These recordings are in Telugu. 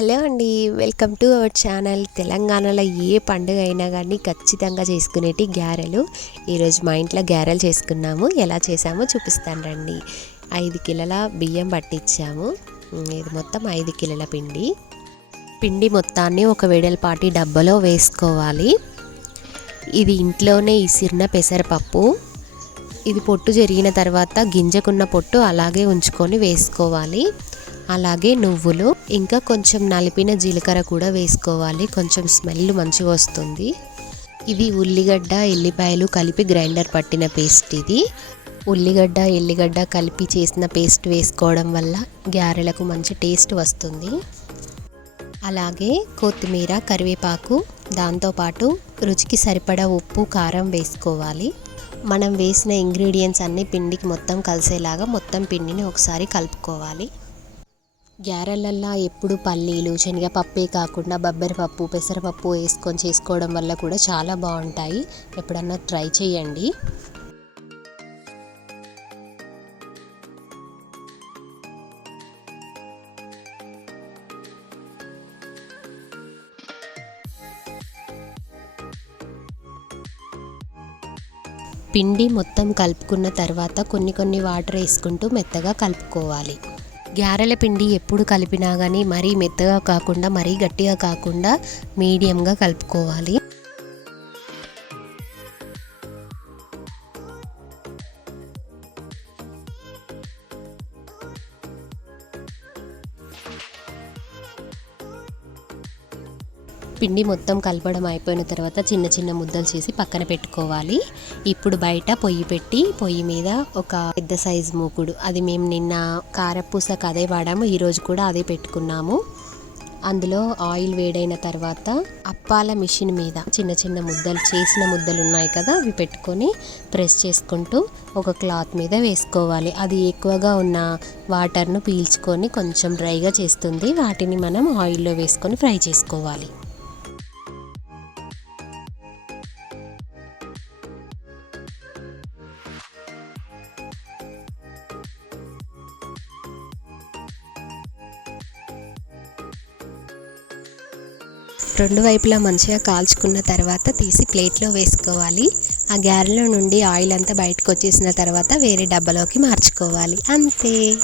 హలో అండి వెల్కమ్ టు అవర్ ఛానల్. తెలంగాణలో ఏ పండుగ అయినా కానీ ఖచ్చితంగా చేసుకునేటి గ్యారెలు. ఈరోజు మా ఇంట్లో గ్యారెలు చేసుకున్నాము. ఎలా చేసామో చూపిస్తాను రండి. ఐదు కిలోల బియ్యం పట్టించాము ఇది మొత్తం ఐదు కిలోల పిండి. పిండి మొత్తాన్ని ఒక వెడల్పాటి డబ్బాలో వేసుకోవాలి. ఇది ఇంట్లోనే ఇసిరిన పెసరపప్పు. ఇది పొట్టు జరిగిన తర్వాత గింజకున్న పొట్టు అలాగే ఉంచుకొని వేసుకోవాలి. అలాగే నువ్వులు ఇంకా కొంచెం నలిపిన జీలకర్ర కూడా వేసుకోవాలి. కొంచెం స్మెల్ మంచిగా వస్తుంది. ఇది ఉల్లిగడ్డ ఎల్లిపాయలు కలిపి గ్రైండర్ పట్టిన పేస్ట్ ఇది. ఉల్లిగడ్డ ఎల్లిగడ్డ కలిపి చేసిన పేస్ట్ వేసుకోవడం వల్ల గ్యారెలకు మంచి టేస్ట్ వస్తుంది. అలాగే కొత్తిమీర కరివేపాకు దాంతోపాటు రుచికి సరిపడా ఉప్పు కారం వేసుకోవాలి. మనం వేసిన ఇంగ్రీడియంట్స్ అన్నీ పిండికి మొత్తం కలిసేలాగా మొత్తం పిండిని ఒకసారి కలుపుకోవాలి. గ్యారెలల్లా ఎప్పుడు పల్లీలు శనగపప్పే కాకుండా బొబ్బరిపప్పు పెసరపప్పు వేసుకొని చేసుకోవడం వల్ల కూడా చాలా బాగుంటాయి. ఎప్పుడన్నా ట్రై చేయండి. పిండి మొత్తం కలుపుకున్న తర్వాత కొన్ని కొన్ని వాటర్ వేసుకుంటూ మెత్తగా కలుపుకోవాలి. గ్యారెల పిండి ఎప్పుడు కలిపినా కానీ మరీ మెత్తగా కాకుండా మరీ గట్టిగా కాకుండా మీడియంగా కలుపుకోవాలి. పిండి మొత్తం కలపడం అయిపోయిన తర్వాత చిన్న చిన్న ముద్దలు చేసి పక్కన పెట్టుకోవాలి. ఇప్పుడు బయట పొయ్యి పెట్టి పొయ్యి మీద ఒక పెద్ద సైజు మూకుడు. అది మేము నిన్న కారపూసకు అదే వాడాము ఈరోజు కూడా అదే పెట్టుకున్నాము. అందులో ఆయిల్ వేడైన తర్వాత అప్పాల మిషన్ మీద చిన్న చిన్న ముద్దలు చేసిన ముద్దలు ఉన్నాయి కదా అవి పెట్టుకొని ప్రెస్ చేసుకుంటూ ఒక క్లాత్ మీద వేసుకోవాలి. అది ఎక్కువగా ఉన్న వాటర్ను పీల్చుకొని కొంచెం డ్రైగా చేస్తుంది. వాటిని మనం ఆయిల్లో వేసుకొని ఫ్రై చేసుకోవాలి. రెండు వైపులా మంచిగా కాల్చుకున్న తర్వాత తీసి ప్లేట్లో వేసుకోవాలి. ఆ గారెలో నుండి ఆయిల్ అంతా బయటకు వచ్చేసిన తర్వాత వేరే డబ్బాలోకి మార్చుకోవాలి. అంతే.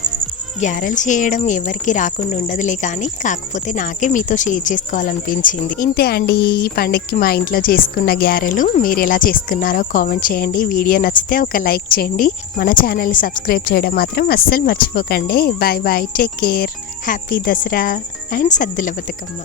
గ్యారెలు చేయడం ఎవరికి రాకుండా ఉండదులే కానీ కాకపోతే నాకే మీతో షేర్ చేసుకోవాలనిపించింది. ఇంతే అండి. ఈ పండుగకి మా ఇంట్లో చేసుకున్న గ్యారెలు మీరు ఎలా చేసుకున్నారో కామెంట్ చేయండి. వీడియో నచ్చితే ఒక లైక్ చేయండి. మన ఛానల్ని సబ్స్క్రైబ్ చేయడం మాత్రం అస్సలు మర్చిపోకండి. Bye bye. Take care. Happy Dasara and Saddula Bathukamma.